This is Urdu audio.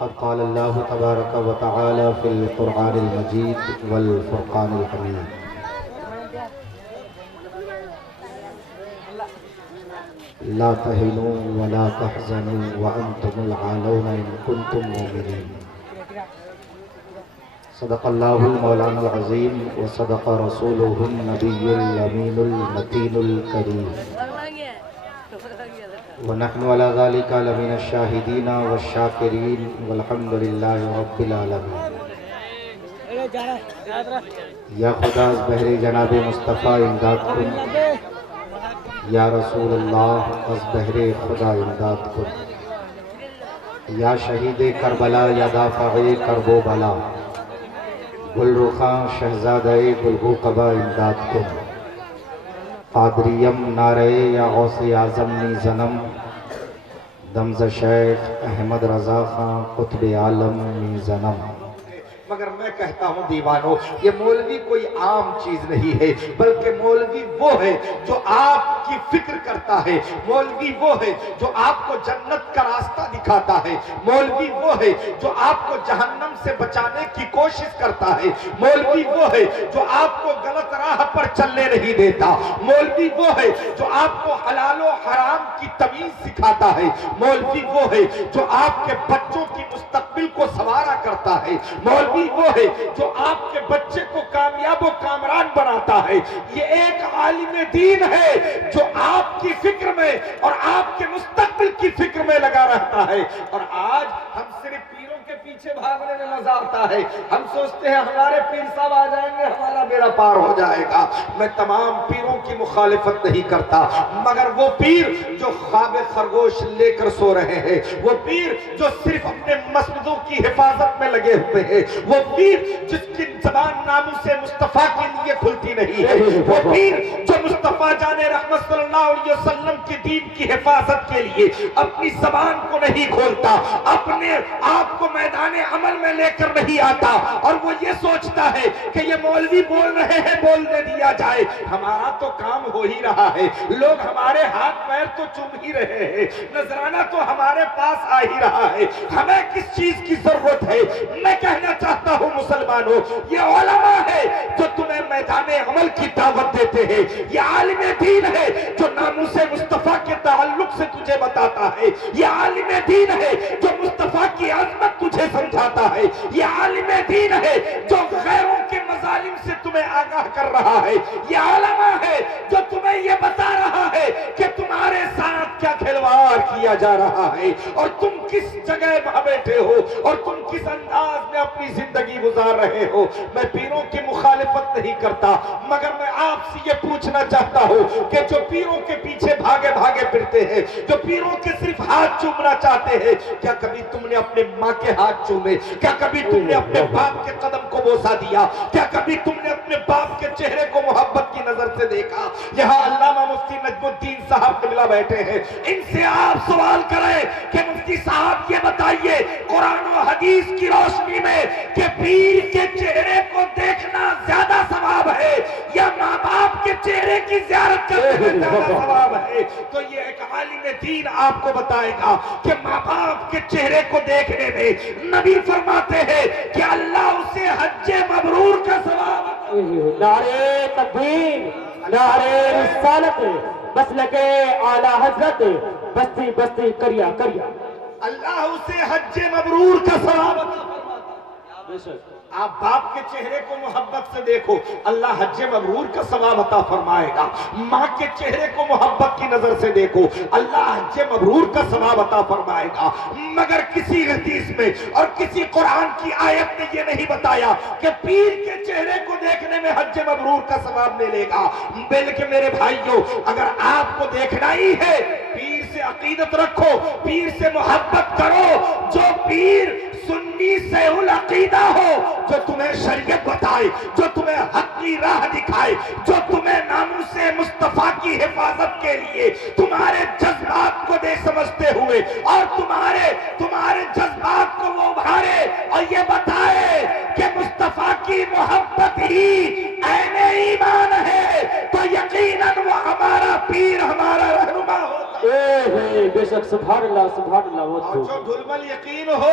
قد قال الله تبارك وتعالى في القرآن المجيد والفرقان الحميد لا تهنوا ولا تحزنوا وأنتم العالون إن كنتم مؤمنين صدق الله المولانا العظيم وصدق رسوله النبي الأمين المتين الكريم ونحن على ذلك لمن الشاهدين والشاكرين والحمد لله رب العالمين یا خدا از بحر جناب مصطفیٰ امداد کن، یا رسول اللہ از بحر خدا امداد کن، یا شہید کربلا یا دافع کرب و بلا، گل رخاں شہزادہ گلگو قبا امداد کن، قادریم نعرے یا غوث اعظم نی زنم، دمز شیخ احمد رضا خان قطب عالم نی زنم۔ مگر میں کہتا ہوں دیوانوں، یہ مولوی کوئی عام چیز نہیں ہے، بلکہ مولوی وہ ہے جو آپ کی فکر کرتا ہے، مولوی وہ ہے جو آپ کو جنت کا راستہ دکھاتا ہے، مولوی وہ ہے جو آپ کو جہنم سے بچانے کی کوشش کرتا ہے، مولوی وہ ہے جو آپ کو غلط راہ پر چلنے نہیں دیتا، مولوی وہ ہے جو آپ کو حلال و حرام کی تمیز سکھاتا ہے، مولوی وہ ہے جو آپ کے بچوں کی مستقبل کو سنوارا کرتا ہے، مولوی وہ ہے جو آپ کے بچے کو کامیاب و کامران بناتا ہے۔ یہ ایک عالم دین ہے جو آپ کی فکر میں اور آپ کے مستقبل کی فکر میں لگا رہتا ہے۔ اور آج ہم صرف پیروں کے پیچھے بھاگنے میں مزہ آتا ہے، ہم سوچتے ہیں ہمارے پیر صاحب آ جائیں گے ہمارا بیڑا پار ہو جائے گا۔ میں تمام پیروں کی مخالفت نہیں کرتا، مگر وہ پیر جو خواب خرگوش لے کر سو رہے ہیں، وہ پیر جو صرف اپنے مسجدوں کی حفاظت میں لگے ہوئے ہیں، وہ پیر جس کی زبان ناموس مصطفیٰ کے لیے کھلتی نہیں ہے، وہ پیر جو مصطفیٰ جان رحمت صلی اللہ علیہ وسلم کے دین کی حفاظت کے لیے اپنی زبان کو نہیں کھولتا، اپنے آپ کو میدان عمل میں لے کر نہیں آتا، اور وہ یہ سوچتا ہے کہ یہ مولوی بول رہے ہیں بولنے دیا جائے، ہمارا تو کام ہو ہی رہا ہے، لوگ ہمارے ہاتھ پیر تو چوم ہی رہے ہیں، نذرانہ تو ہمارے پاس آ ہی رہا ہے، ہمیں کس چیز کی ضرورت ہے؟ میں کہنا چاہتا ہوں مسلمانوں، یہ علماء ہے جو تمہیں میدان عمل کی دعوت دیتے ہیں، یہ عالم دین ہے جو ناموس مصطفیٰ کے تعلق سے تجھے بتاتا ہے، یہ عالم دین ہے جو مصطفیٰ کی عظمت تجھے سمجھاتا ہے، یہ عالم دین ہے جو غیروں کے مظالم سے تمہیں آگاہ کر رہا ہے، یہ علماء ہے جو تمہیں یہ بتا رہا ہے کہ تمہارے ساتھ کیا کھلواڑ کیا جا رہا ہے، اور تم کس جگہ وہاں بیٹھے ہو، اور تم کس انداز میں اپنی زندگی گزار رہے ہو۔ میں پیروں کی مخالفت نہیں کرتا، مگر میں آپ سے یہ پوچھنا چاہتا ہوں کہ جو پیروں کے پیچھے بھاگے بھاگے پھرتے ہیں، جو پیروں کے صرف ہاتھ چومنا چاہتے ہیں، کیا کبھی تم نے اپنے ماں کے ہاتھ چومے؟ کیا کبھی تم نے اپنے باپ کے قدم کو بوسہ دیا؟ کیا کبھی تم نے اپنے باپ کے چہرے کو محبت کی نظر سے دیکھا؟ یہاں علامہ مفتی نجم الدین صاحب قبلہ بیٹھے ہیں، ان سے آپ سوال کریں کہ مفتی صاحب یہ بتائیے قرآن و حدیث کی روشنی میں کہ پیر کے چہرے کو دیکھنا زیادہ ثواب ہے یا ماں باپ کے چہرے کی زیارت کرنے میں زیادہ ثواب ہے؟ تو یہ ایک عالم دین آپ کو بتائے گا کہ ماں باپ کے چہرے کو دیکھنے میں نبی فرماتے ہیں کہ اللہ اسے حج مبرور کا ثواب۔ نعرے تکبیر، نعرے رسالت، مسلک اعلی حضرت، بستی بستی کریا کریا، اللہ اسے حج مبرور کا ثواب عطا فرماتا ہے۔ آپ باپ کے چہرے کو محبت سے دیکھو، اللہ حج مبرور کا ثواب عطا فرمائے گا۔ ماں کے چہرے کو محبت کی نظر سے دیکھو، اللہ حج مبرور کا ثواب عطا فرمائے گا۔ مگر کسی حدیث میں اور کسی قرآن کی آیت نے یہ نہیں بتایا کہ پیر کے چہرے کو دیکھنے میں حج مبرور کا ثواب ملے گا۔ بلکہ میرے بھائیوں، اگر آپ کو دیکھنا ہی ہے، پیر سے عقیدت رکھو، پیر سے محبت کرو۔ جو پیر سنی سے العقیدہ ہو، جو تمہیں شریعت بتائے، جو تمہیں حق کی راہ دکھائے، جو تمہیں ناموس مصطفیٰ کی حفاظت کے لیے تمہارے جذبات کو دے سمجھتے ہوئے اور تمہارے جذبات کو وہ ابھارے اور یہ بتائے کہ مصطفیٰ کی محبت ہی عین ایمان ہے، تو یقیناً وہ ہمارا پیر، ہمارا رہنما ہوتا ہے۔ بے شک، سبحان اللہ سبحان اللہ۔ اور جو دھلمل یقین ہو